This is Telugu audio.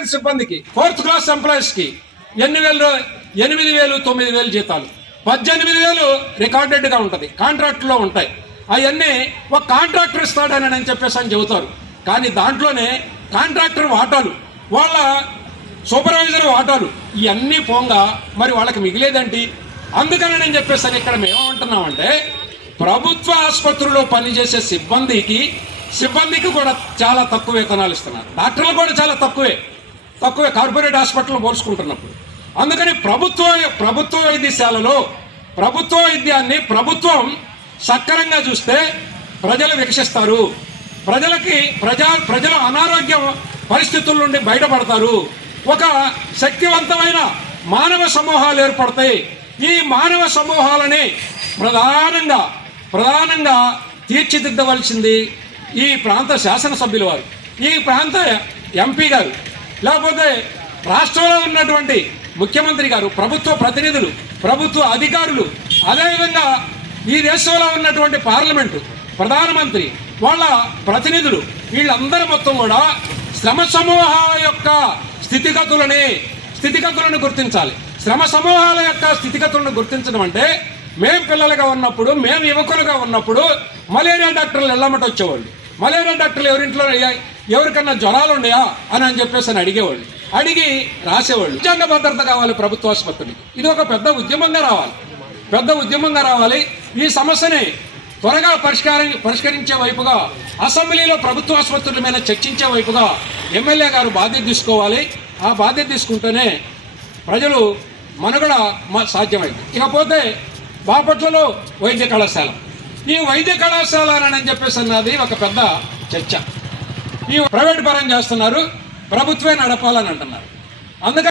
తరగతి సిబ్బందికి 4th క్లాస్ ఎంప్లాయీస్కి 8,000 9,000 జీతాలు, 18,000 రికార్డెడ్గా ఉంటుంది, కాంట్రాక్ట్లో ఉంటాయి. అవన్నీ ఒక కాంట్రాక్టర్ ఇస్తాడని చెప్పేసి అని చెబుతారు. కానీ దాంట్లోనే కాంట్రాక్టర్ వాటాలు, వాళ్ళ సూపర్వైజర్ వాటాలు ఇవన్నీ పోంగా మరి వాళ్ళకి మిగిలేదండి. అందుకని నేను చెప్పేసాను ఇక్కడ మేమేమంటున్నామంటే ప్రభుత్వ ఆసుపత్రుల్లో పనిచేసే సిబ్బందికి కూడా చాలా తక్కువ వేతనాలు ఇస్తున్నారు. డాక్టర్లు కూడా చాలా తక్కువే కార్పొరేట్ హాస్పిటల్ పోల్చుకుంటున్నప్పుడు. అందుకని ప్రభుత్వ వైద్యశాలలో ప్రభుత్వ వైద్యాన్ని ప్రభుత్వం సక్రమంగా చూస్తే ప్రజలు వికసిస్తారు, ప్రజల అనారోగ్య పరిస్థితుల నుండి బయటపడతారు, ఒక శక్తివంతమైన మానవ సమూహాలు ఏర్పడతాయి. ఈ మానవ సమూహాలని ప్రధానంగా తీర్చిదిద్దవలసింది ఈ ప్రాంత శాసనసభ్యుల వారు, ఈ ప్రాంత ఎంపీ గారు, లేకపోతే రాష్ట్రంలో ఉన్నటువంటి ముఖ్యమంత్రి గారు, ప్రభుత్వ ప్రతినిధులు, ప్రభుత్వ అధికారులు, అదేవిధంగా ఈ దేశంలో ఉన్నటువంటి పార్లమెంటు, ప్రధానమంత్రి, వాళ్ళ ప్రతినిధులు, వీళ్ళందరూ మొత్తం కూడా శ్రమ సమూహాల యొక్క స్థితిగతులను గుర్తించాలి. శ్రమ సమూహాల యొక్క స్థితిగతులను గుర్తించడం అంటే మేము పిల్లలుగా ఉన్నప్పుడు, మేము యువకులుగా ఉన్నప్పుడు మలేరియా డాక్టర్లు ఎల్లమ్మట వచ్చేవాళ్ళు. మలేరియా డాక్టర్లు ఎవరింట్లో ఎవరికన్నా జ్వరాలు ఉన్నాయా అని చెప్పేసి అడిగేవాళ్ళు, అడిగి రాసేవాళ్ళు. రాజ్యాంగ భద్రత కావాలి ప్రభుత్వ ఆసుపత్రికి. ఇది ఒక పెద్ద ఉద్యమంగా రావాలి. ఈ సమస్యని త్వరగా పరిష్కరించే వైపుగా, అసెంబ్లీలో ప్రభుత్వ ఆసుపత్రుల మీద చర్చించే వైపుగా ఎమ్మెల్యే గారు బాధ్యత తీసుకోవాలి. ఆ బాధ్యత తీసుకుంటేనే ప్రజలు మనుగడ సాధ్యమైంది. ఇకపోతే బాపట్లలో వైద్య కళాశాల, ఈ వైద్య కళాశాల అని చెప్పేసి అన్నది ఒక పెద్ద చర్చ. ఈ ప్రైవేట్ పరం చేస్తున్నారు, ప్రభుత్వమే నడపాలని అంటున్నారు. అందుకని